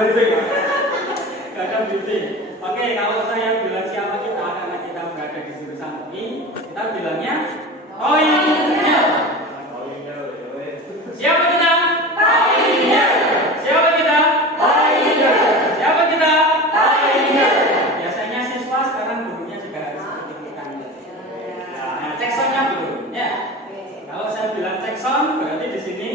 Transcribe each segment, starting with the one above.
briefing. Gak ada briefing. Oke, kalau saya bilang siapa kita karena kita berada di jurusan UI, kita bilangnya Koiner. Siapa kita? Koiner. Siapa kita? Koiner. Siapa kita? Koiner. Biasanya siswa sekarang gurunya juga harus seperti kita. Nah, cek soundnya dulu, ya. Kalau saya bilang cek sound, berarti di sini.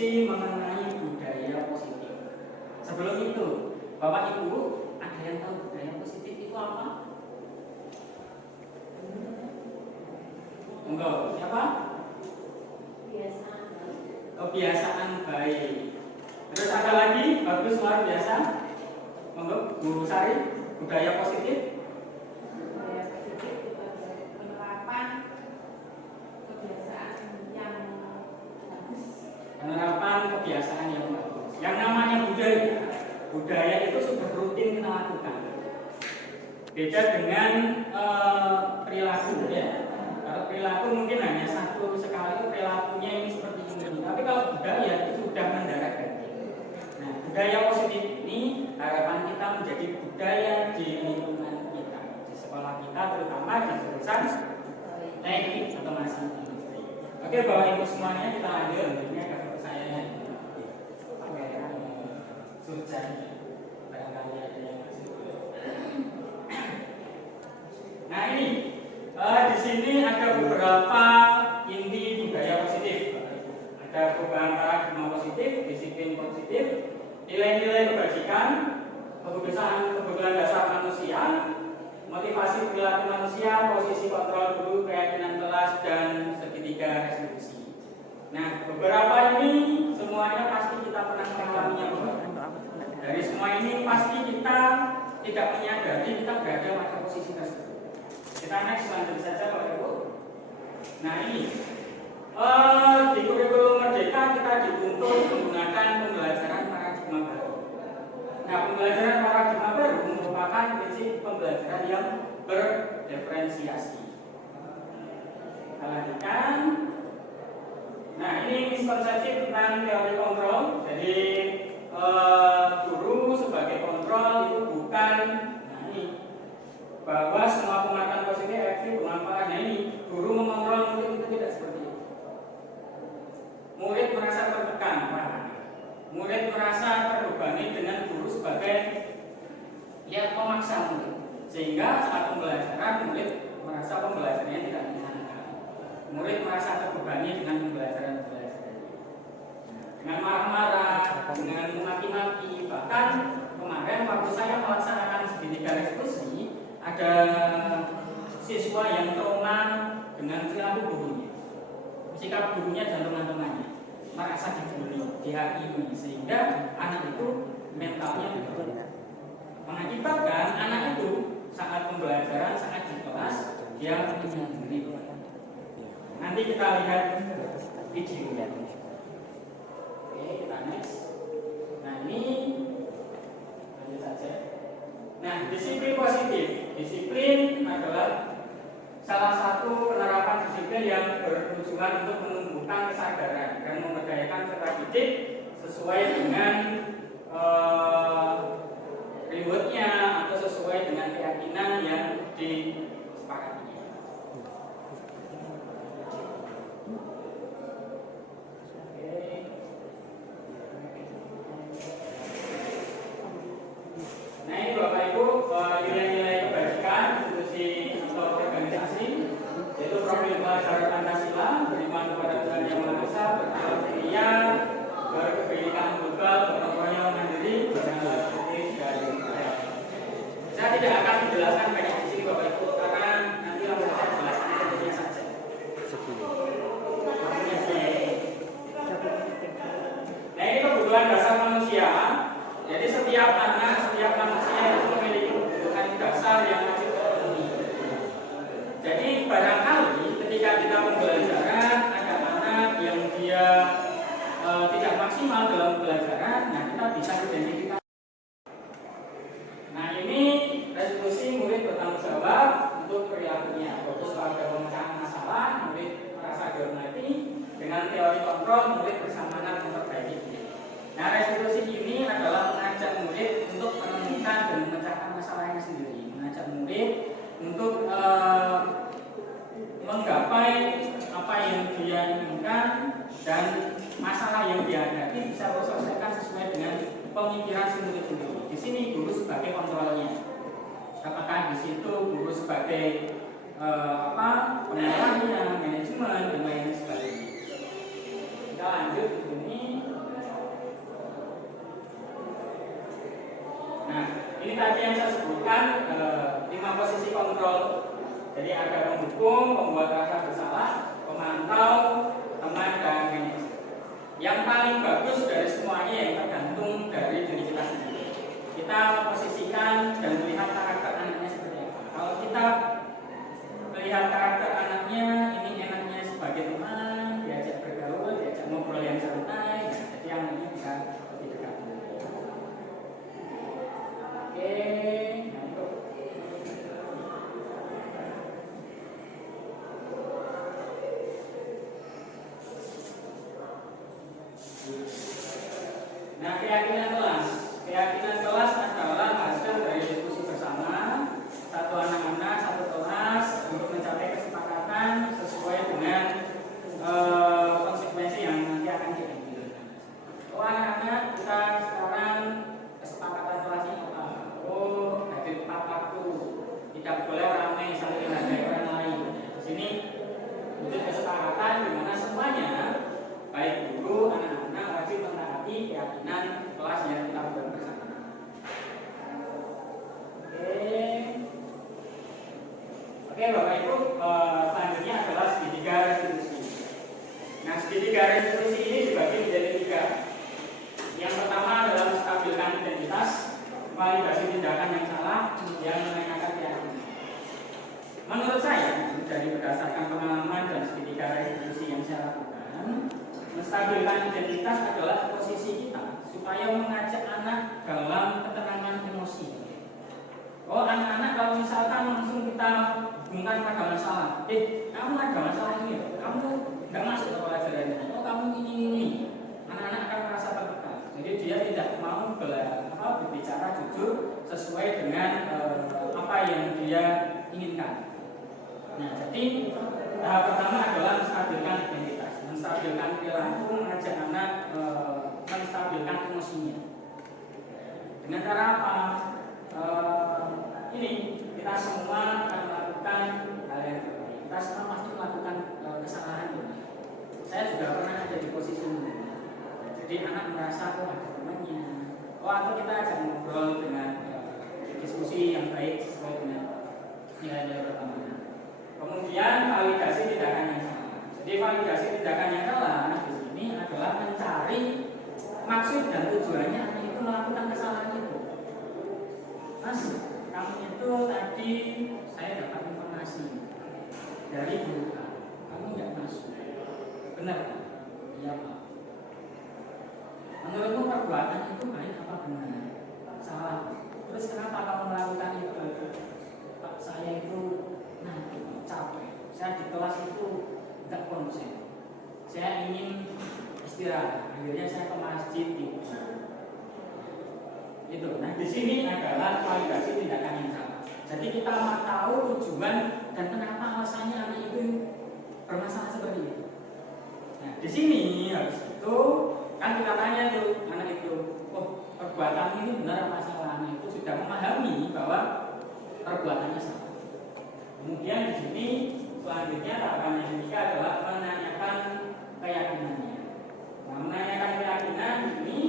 Mengenai budaya positif. Sebelum itu, Bapak Ibu, ada yang tahu budaya positif itu apa? Enggak, siapa? Kebiasaan baik. Terus ada lagi, bagus luar biasa. Enggak, Bu Sari, budaya positif. Budaya positif itu penerapan kebiasaan yang bagus. Penerapan kebiasaan yang bagus. Yang namanya budaya itu sudah rutin kita lakukan. Beda dengan perilaku, ya. Kalau perilaku mungkin hanya satu sekali perilakunya ini seperti ini. Tapi kalau budaya itu sudah mendarat ganti. Nah, budaya positif ini harapan kita menjadi budaya di lingkungan kita, di sekolah kita, terutama di jurusan teknik otomasi industri. Oke, Bapak Ibu semuanya kita lanjut. Barangkali ada yang masih. Nah ini di sini ada beberapa inti budaya positif. Ada perubahan paradigma positif, disiplin positif, nilai-nilai kebajikan, kebutuhan dasar manusia, motivasi perilaku manusia, posisi kontrol guru, keyakinan kelas, dan segitiga restitusi. Nah, beberapa ini semuanya pasti kita pernah mengalaminya. Dari semua ini pasti kita tidak menyadari kita berada pada posisi tersebut. Kita next lanjut saja Bapak Ibu. Nah ini di kurikulum Merdeka kita dituntut menggunakan pembelajaran paradigma baru. Nah, pembelajaran paradigma baru merupakan prinsip pembelajaran yang berdiferensiasi. Kita lanjutkan. Nah ini miskonsepsi tentang teori kontrol. Jadi guru sebagai kontrol itu bukan, nah ini bahwa semua penguatan positif efektif bermanfaat. Nah ini guru mengontrol murid itu tidak seperti itu. Murid merasa tertekan, murid merasa terbebani dengan guru sebagai yang memaksa murid, sehingga saat pembelajaran murid merasa pembelajarannya tidak menyenangkan. Murid merasa terbebani dengan pembelajaran. Dengan marah-marah, dengan memaki-maki. Bahkan kemarin waktu saya melaksanakan segitiga eksekusi, ada siswa yang trauma dengan perilaku gurunya, sikap gurunya dan teman-temannya, merasa dibully, dihakimi, sehingga anak itu mentalnya mengakibatkan anak itu saat pembelajaran, saat di kelas dia menyendiri. Nanti kita lihat videonya. Kita next. Nah ini lanjut saja. Nah disiplin positif. Disiplin adalah salah satu penerapan disiplin yang bertujuan untuk menumbuhkan kesadaran dan memberdayakan peserta didik sesuai dengan rewardnya atau sesuai dengan keyakinan yang disepakati. Nah ini Bapak Ibu nilai-nilai kebajikan institusi atau organisasi, yaitu profil pelajaran Pancasila, beriman kepada Tuhan Yang Maha Esa, bertakwa mulia, berkebajikan global, bergotong royong mandiri, beragama dan maksimal dalam pembelajaran, nah kita bisa identifikasi. Nah ini resolusi murid bertanggung jawab untuk perilakunya. Fokus pada pemecahan masalah, murid merasa dihormati. Dengan teori kontrol, murid bersamaan memperbaiki diri. Nah resolusi ini adalah mengajak murid untuk menemukan dan memecahkan masalahnya sendiri, mengajak murid untuk menggapai apa yang dia inginkan dan masalah yang dihadapi bisa terselesaikan sesuai dengan pemikiran si murid sendiri. Di sini guru sebagai kontrolnya. Apakah di situ guru sebagai pengarahnya, manajemen dan lain sebagainya. Kita lanjut ini. Nah, ini tadi yang saya sebutkan 5 posisi kontrol. Jadi ada mendukung, pembuat rasa bersalah, pemantau, teman dan manajer. Yang paling bagus dari semuanya yang tergantung dari diri kita sendiri. Kita posisikan dan melihat karakter anaknya seperti apa. Kalau kita melihat karakter anaknya, ini enaknya sebagai teman, diajak bergaul, diajak ngobrol yang santai, jadi anaknya bisa lebih dekat. Oke, nah keyakinan kelas. Keyakinan kelas adalah hasil dari diskusi bersama satu anak-anak, satu kelas untuk mencapai kesepakatan sesuai dengan konsekuensi yang nanti akan diambil. Oh anak-anak, kita sekarang kesepakatan kelasnya apa? Oh, hadir tepat waktu, tidak boleh ramai saling menghargai orang lain. Di sini wujud kesepakatan di mana semuanya, baik guru, anak-anak wajib mentaati keyakinan kelas yang kita buat bersama. Oke Bapak Ibu, selanjutnya adalah segitiga restitusi. Nah segitiga restitusi ini dibagi menjadi 3. Yang pertama adalah menstabilkan identitas, validasi tindakan yang salah, kemudian menanyakan keyakinan. Menurut saya, dari berdasarkan pengalaman dan segitiga restitusi yang saya lakukan, menstabilkan identitas adalah posisi kita supaya mengajak anak dalam ketenangan emosi. Oh anak-anak kalau misalkan langsung kita hubungkan pada masalah, kamu ada masalah ini, kamu nggak masuk ke pelajaran ini, oh kamu ini, anak-anak akan merasa tertekan. Jadi dia tidak mau berbicara jujur sesuai dengan apa yang dia inginkan. Nah jadi tahap pertama adalah menstabilkan identitas, menstabilkan perilaku, mengajak anak menstabilkan emosinya. Dengan cara apa? Ini kita semua akan melakukan hal yang terbaik. Kita semua pasti melakukan kesalahan. Saya juga pernah ada di posisi ini. Jadi anak merasa ada temannya. Atau kita ajak ngobrol dengan diskusi yang baik sesuai dengan nilai-nilai pertemanan. Kemudian validasi tindakan yang salah. Jadi validasi tindakan yang salah di sini adalah mencari maksud dan tujuannya anak itu melakukan kesalahan itu. Mas, kamu itu tadi saya dapat informasi dari guru kamu nggak masuk. Benar? Iya Pak. Menurutmu perbuatan itu baik apa benar? Salah. Terus kenapa kamu melakukan itu? Pak, saya itu nanti capek. Saya di kelas itu tidak konsen. Saya ingin istirahat. Akhirnya saya ke masjid gitu. Itu. Nah, di sini adalah validasi tindakan yang salah. Jadi kita mau tahu tujuan dan kenapa alasannya anak itu bermasalah seperti itu. Nah, di sini habis itu kan kita tanya tuh anak itu, oh perbuatan ini benar apa salah? Anak itu sudah memahami bahwa perbuatannya salah. Kemudian di sini selanjutnya tahapan yang ketiga adalah menanyakan keyakinannya. Nah, menanyakan keyakinan ini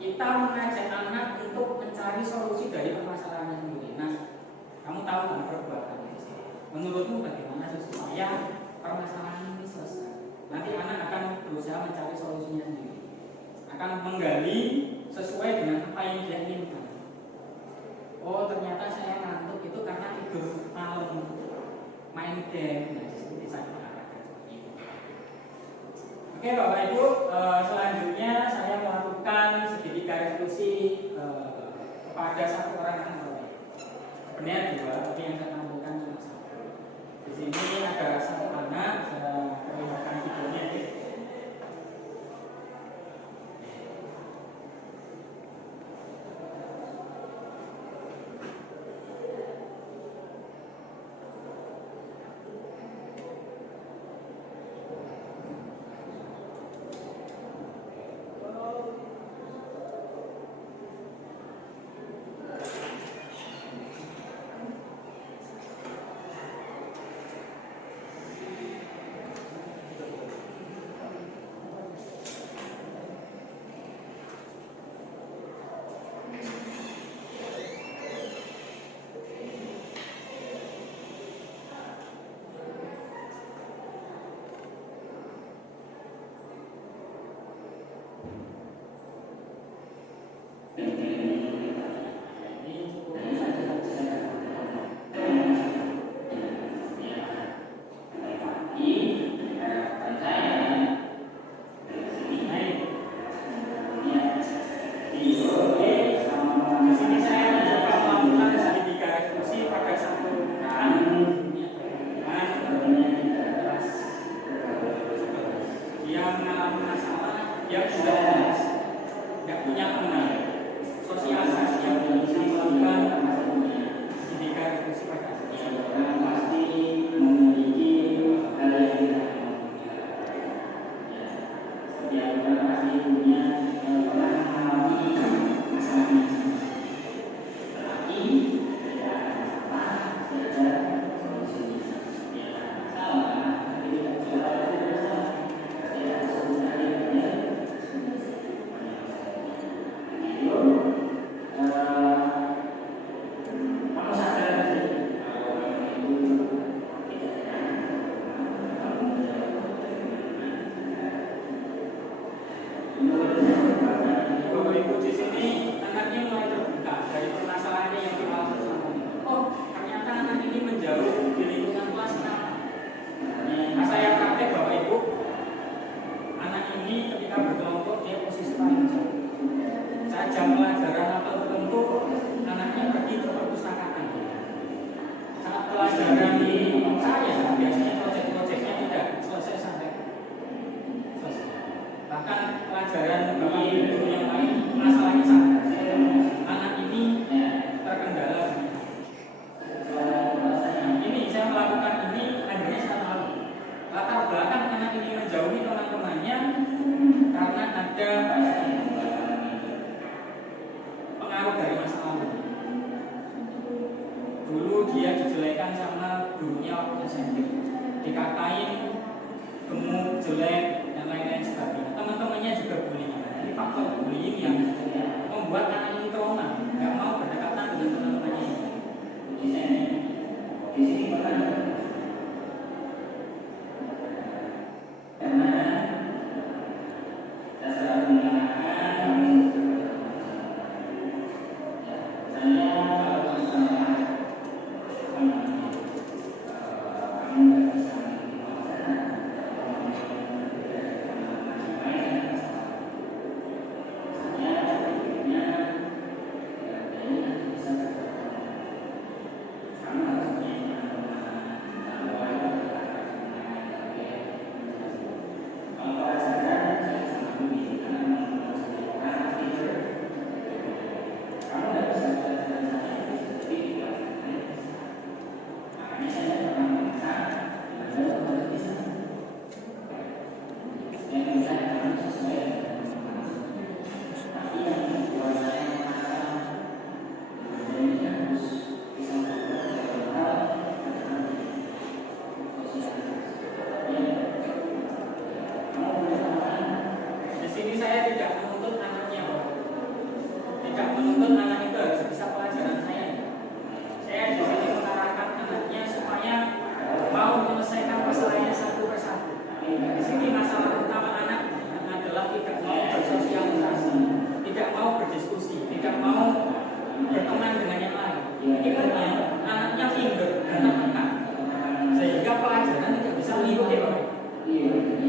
kita mengajak anak untuk mencari solusi dari permasalahannya sendiri. Nah, kamu tahu kan perbuatan ini? Menurutmu bagaimana supaya permasalahan ini selesai? Nanti anak akan berusaha mencari solusinya sendiri. Akan menggali sesuai dengan apa yang dia inginkan. Oh, ternyata saya ngantuk itu karena tidur malam, main game. Nah, seperti saya katakan seperti itu. Oke Bapak Ibu, selanjutnya saya melakukan sedikit revolusi kepada satu orang anak Bapak Ibu. Sebenarnya dua, tapi yang saya tampilkan cuma satu. Di sini ada satu anak, saya perlihatkan videonya ya.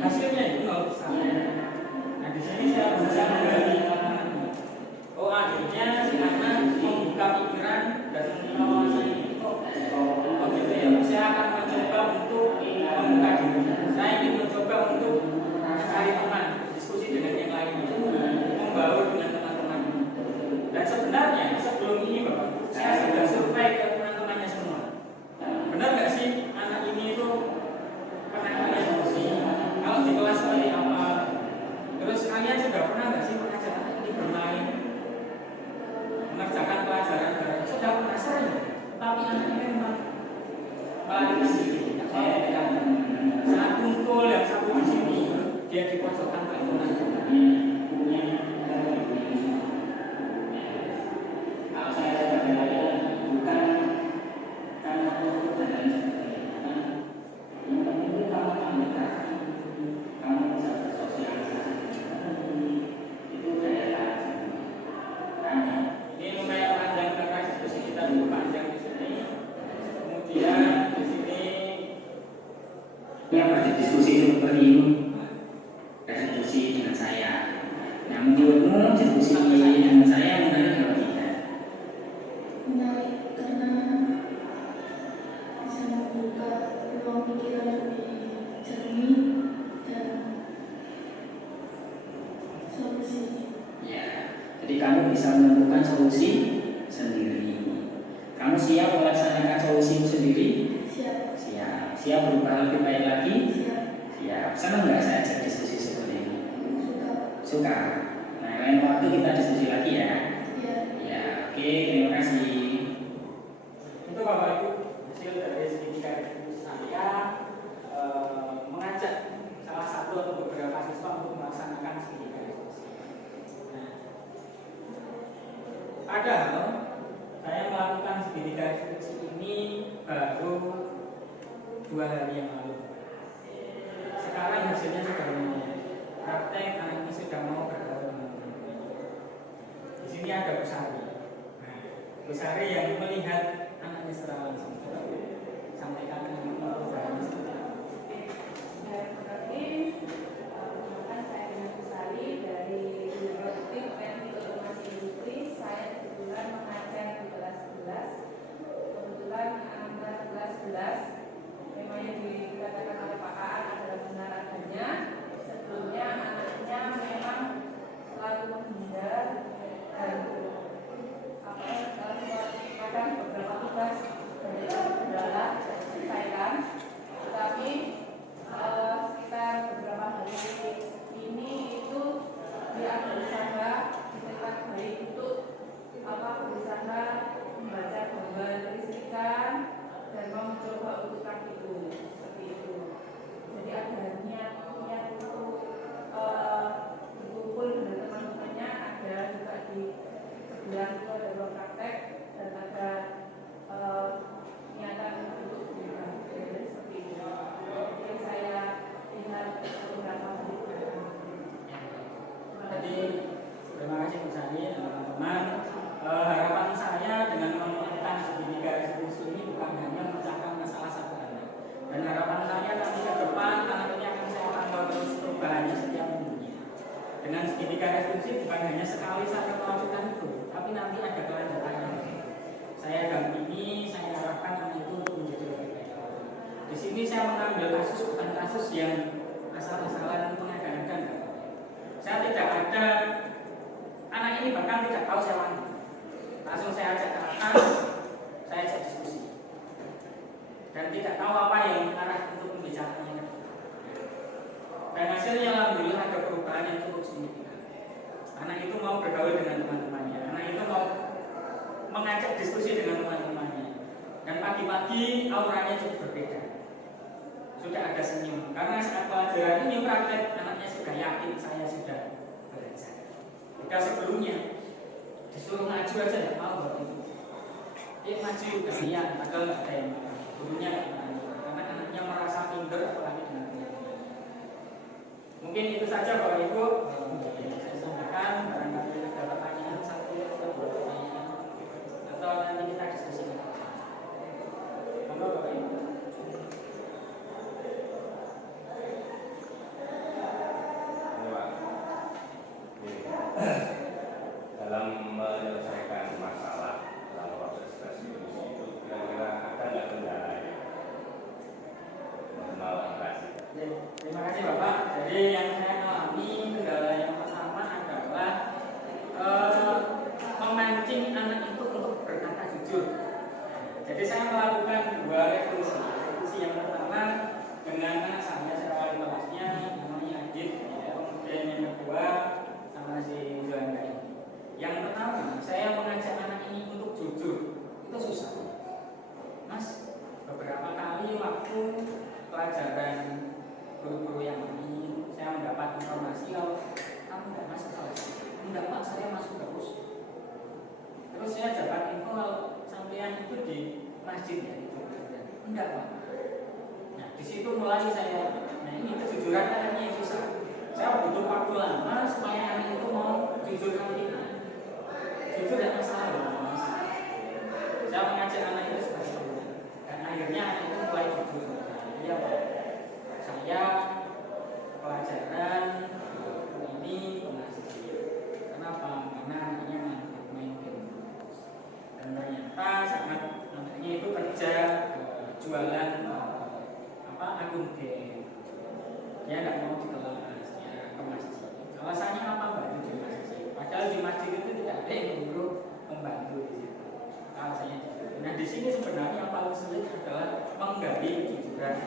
Hasilnya itu saya. Nah di sini saya bisa menggali anak-anaknya. Oh akhirnya si anak membuka pikiran dan menguasai. Oh gitu ya. Saya akan mencoba untuk membuka diri. Saya ingin mencoba untuk mencari teman, diskusi dengan yang lainnya, membaur dengan teman-teman. Dan sebenarnya sebelum ini Bapak, saya sudah survei ke teman-temannya semua. Benar nggak sih anak ini itu penanganannya emosi? Kalau di kelas seperti apa? Terus kalian sudah pernah nggak sih mengajak anak ini bermain, mengerjakan pelajaran bareng? Sudah pernah sering, tapi anaknya memang melarikan diri. Saat kumpul yang satu di sini, dia di pojokan teleponan. Padahal saya melakukan segitiga diskusi ini baru 2 hari yang lalu. Sekarang hasilnya sudah lumayan. Praktek anak ini sudah mau bergaul dengan teman-teman. Di sini ada Busari. Bu Sari yang melihat anaknya secara langsung. Sampaikan dengan perubahan seperti apa? Saya dengan Bu Sari dari Produktif Teknik Otomasi Industri. Saya kebetulan mengajar di kelas 11. Kebetulan antara kelas 11 memang yang dikatakan oleh Pak Aan adalah benar adanya. Sebelumnya anaknya memang selalu menghindar dan kadang beberapa tugas dari kendala diselesaikan, tetapi sekitar beberapa hari ini itu dia berusaha di tempat baik untuk berusaha membaca gambar kelistrikan dan mau mencoba urutan itu seperti itu. Jadi ada niat untuk berkumpul dengan teman-temannya, ada juga di sebulan itu ada ruang praktek dan ada niatan untuk berubah seperti itu. Jadi saya lihat beberapa hari belakangan. Jadi terima kasih Bu Sari dan teman-teman. Harapan saya dengan melakukan segitiga diskusi ini bukan hanya memecahkan masalah satu anak. Dan harapan saya nanti ke depan anak ini akan saya pantau terus perubahannya setiap minggunya. Dengan segitiga diskusi bukan hanya sekali saya melakukan itu, tapi nanti ada kelanjutannya. Saya dampingi, saya harapkan anak itu untuk menjadi lebih baik. Di sini saya mengambil kasus bukan kasus yang asal-asalan mengada-ngada. Saya tidak ada, anak ini bahkan tidak tahu saya mana. Langsung saya ajak ke atas, saya ajak diskusi. Dan tidak tahu apa yang arah untuk membicarakannya. Dan hasilnya alhamdulillah ada perubahan yang cukup signifikan. Anak itu mau bergaul dengan teman-temannya. Anak itu mau mengajak diskusi dengan teman-temannya. Dan pagi-pagi auranya cukup berbeda. Sudah ada senyum. Karena saat pelajaran ini praktek, anaknya sudah yakin saya sudah belajar. Jika sebelumnya disuruh maju aja tidak mau waktu itu. Maju kalian, padahal nggak ada yang makan. Gurunya nggak makan. Karena anaknya merasa minder apalagi dengan teman-teman. Mungkin itu saja Bapak Ibu. Saya sampaikan barangkali ada pertanyaan satu atau dua pertanyaan atau nanti kita diskusikan. Monggo Bapak Ibu. Jadi yang saya alami kendala yang pertama adalah memancing anak itu untuk berkata jujur. Jadi saya melakukan dua revolusi. Revolusi yang pertama dengan anak saya wali kelasnya namanya Adit, ya. Kemudian yang kedua sama si Zulanda ini. Yang pertama saya mengajak anak ini untuk jujur, itu susah, Mas. Beberapa kali waktu pelajaran guru-guru yang lain, saya mendapat informasi kalau kamu tidak masuk kelas, tidak Pak, saya masuk terus. Terus saya dapat info kalau sampean itu di masjid ya, enggak Pak. Nah di situ mulai saya, nah ini kejujuran anaknya yang susah. Saya butuh waktu lama supaya anak itu mau jujur sama kita. Jujur tidak masalah loh, Mas. Saya mengajak anak itu seperti itu, dan akhirnya anak itu mulai jujur. Iya Pak, saya pelajaran ini ke masjid. Kenapa? Karena anaknya main game. Dan ternyata sangat anaknya itu kerja jualan akun game. Dia nggak mau di kelas, dia ke masjid. Alasannya apa Mbak di masjid? Padahal di masjid itu tidak ada yang menyuruh membantu di situ. Alasannya. Nah di sini sebenarnya yang paling sulit adalah menggali kejujuran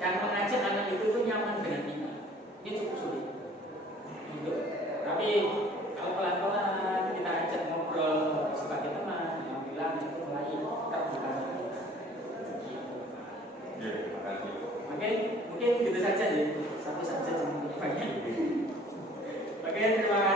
dan mengajak anak itu nyaman dengan kita. Ini cukup sulit. Tapi kalau pelan-pelan kita ajak ngobrol sebagai teman, alhamdulillah itu mulai terbuka. Ya, terima kasih. Mungkin gitu saja ya. Satu saja jangan banyak. Oke, terima